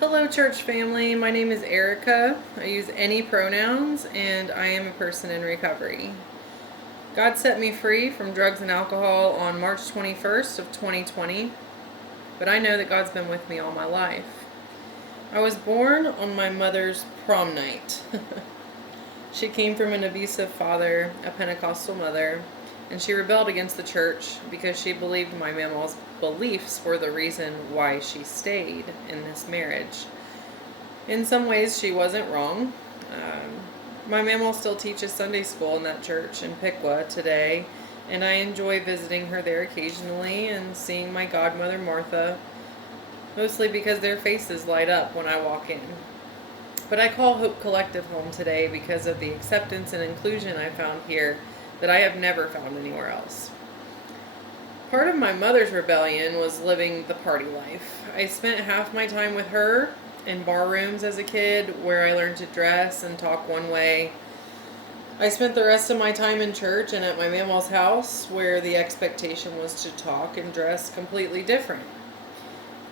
Hello, church family. My name is Erica. I use any pronouns, and I am a person in recovery. God set me free from drugs and alcohol on March 21st of 2020, but I know that God's been with me all my life. I was born on my mother's prom night. She came from an abusive father, a Pentecostal mother, and she rebelled against the church because she believed my mama's beliefs were the reason why she stayed in this marriage. In some ways, she wasn't wrong. My mama still teaches Sunday school in that church in Piqua today, and I enjoy visiting her there occasionally and seeing my godmother Martha, mostly because their faces light up when I walk in. But I call Hope Collective home today because of the acceptance and inclusion I found here that I have never found anywhere else. Part of my mother's rebellion was living the party life. I spent half my time with her in bar rooms as a kid where I learned to dress and talk one way. I spent the rest of my time in church and at my mama's house where the expectation was to talk and dress completely different.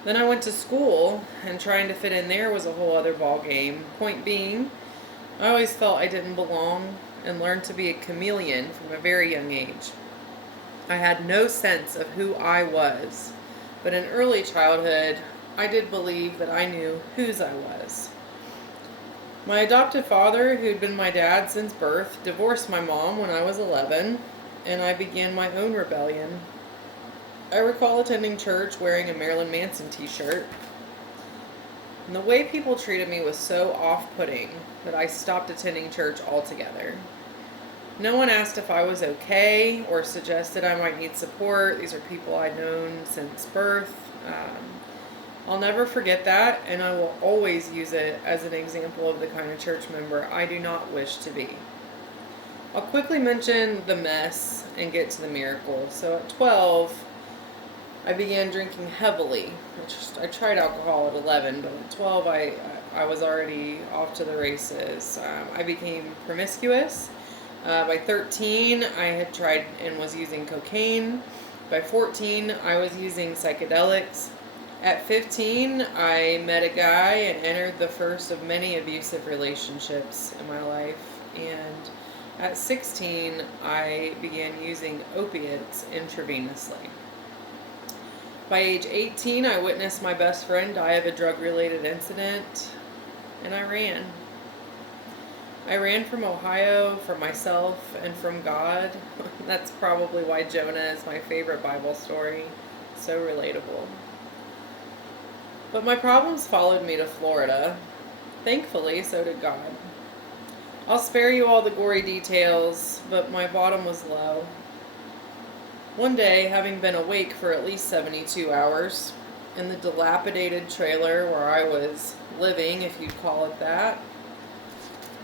Then I went to school, and trying to fit in there was a whole other ball game. Point being, I always felt I didn't belong and learned to be a chameleon from a very young age. I had no sense of who I was, but in early childhood, I did believe that I knew whose I was. My adoptive father, who'd been my dad since birth, divorced my mom when I was 11, and I began my own rebellion. I recall attending church wearing a Marilyn Manson t-shirt, and the way people treated me was so off-putting that I stopped attending church altogether. No one asked if I was okay or suggested I might need support. These are people I'd known since birth. I'll never forget that, and I will always use it as an example of the kind of church member I do not wish to be. I'll quickly mention the mess and get to the miracle. So at 12, I began drinking heavily. I tried alcohol at 11, but at 12 I was already off to the races. I became promiscuous. By 13, I had tried and was using cocaine. By 14, I was using psychedelics. At 15, I met a guy and entered the first of many abusive relationships in my life. And at 16, I began using opiates intravenously. By age 18, I witnessed my best friend die of a drug-related incident, and I ran. I ran from Ohio, from myself, and from God. That's probably why Jonah is my favorite Bible story. So relatable. But my problems followed me to Florida. Thankfully, so did God. I'll spare you all the gory details, but my bottom was low. One day, having been awake for at least 72 hours, in the dilapidated trailer where I was living, if you'd call it that,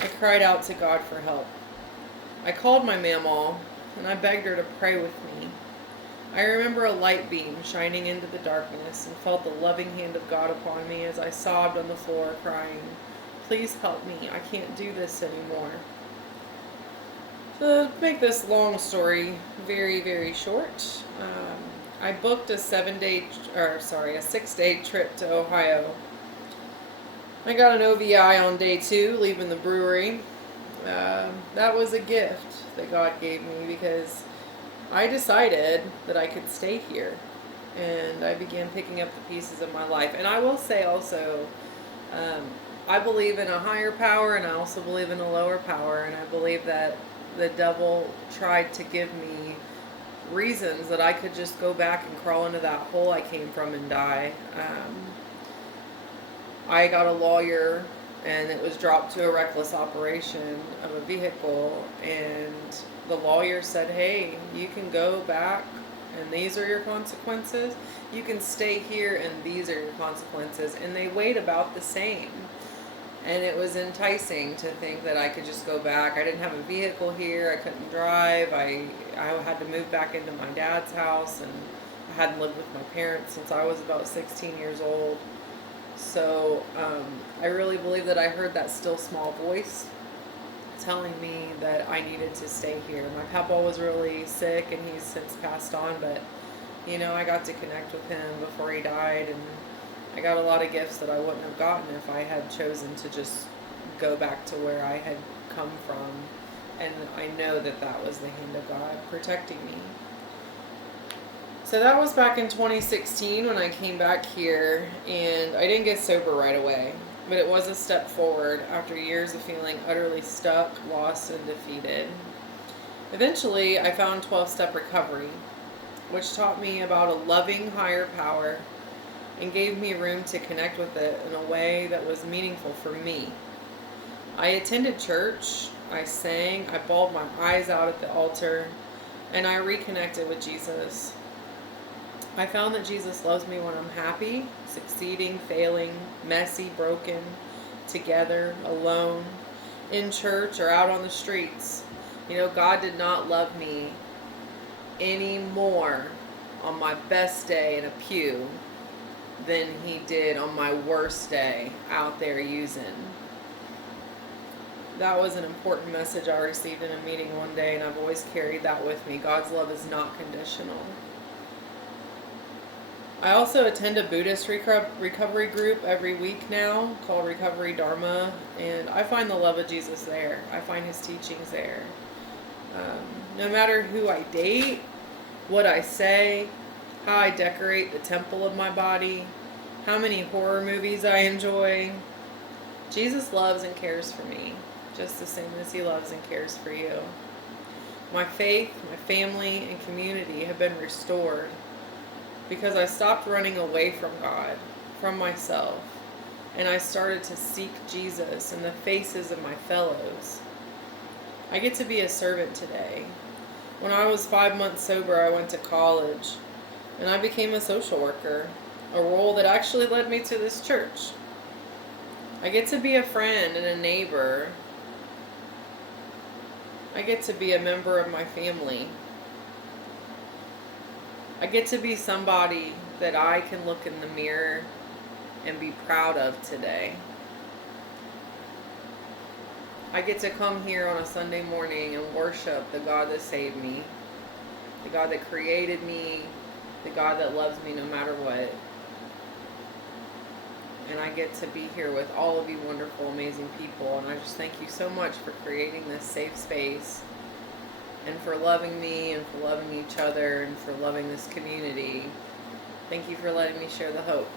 I cried out to God for help. I called my mamaw, and I begged her to pray with me. I remember a light beam shining into the darkness and felt the loving hand of God upon me as I sobbed on the floor, crying, "Please help me, I can't do this anymore." To make this long story very, very short, I booked a 6-day trip to Ohio. I got an OVI on day 2, leaving the brewery. That was a gift that God gave me because I decided that I could stay here, and I began picking up the pieces of my life. And I will say also, I believe in a higher power, and I also believe in a lower power, and I believe that the devil tried to give me reasons that I could just go back and crawl into that hole I came from and die. I got a lawyer, and it was dropped to a reckless operation of a vehicle, and the lawyer said, "Hey, you can go back, and these are your consequences. You can stay here, and these are your consequences." And they weighed about the same. And it was enticing to think that I could just go back. I didn't have a vehicle here. I couldn't drive. I had to move back into my dad's house, and I hadn't lived with my parents since I was about 16 years old. So I really believe that I heard that still small voice telling me that I needed to stay here. My papa was really sick, and he's since passed on, but I got to connect with him before he died, and I got a lot of gifts that I wouldn't have gotten if I had chosen to just go back to where I had come from. And I know that that was the hand of God protecting me. So that was back in 2016 when I came back here, and I didn't get sober right away. But it was a step forward after years of feeling utterly stuck, lost, and defeated. Eventually, I found 12-step recovery, which taught me about a loving higher power and gave me room to connect with it in a way that was meaningful for me. I attended church, I sang, I bawled my eyes out at the altar, and I reconnected with Jesus. I found that Jesus loves me when I'm happy, succeeding, failing, messy, broken, together, alone, in church, or out on the streets. You know, God did not love me any more on my best day in a pew than he did on my worst day out there using. That was an important message I received in a meeting one day, and I've always carried that with me. God's love is not conditional. I also attend a Buddhist recovery group every week now called Recovery Dharma, and I find the love of Jesus there. I find his teachings there. No matter who I date, what I say, how I decorate the temple of my body, how many horror movies I enjoy, Jesus loves and cares for me, just the same as he loves and cares for you. My faith, my family, and community have been restored because I stopped running away from God, from myself, and I started to seek Jesus in the faces of my fellows. I get to be a servant today. When I was 5 months sober, I went to college, and I became a social worker, a role that actually led me to this church. I get to be a friend and a neighbor. I get to be a member of my family. I get to be somebody that I can look in the mirror and be proud of today. I get to come here on a Sunday morning and worship the God that saved me, the God that created me, the God that loves me no matter what. And I get to be here with all of you wonderful, amazing people. And I just thank you so much for creating this safe space, and for loving me, and for loving each other, and for loving this community. Thank you for letting me share the hope.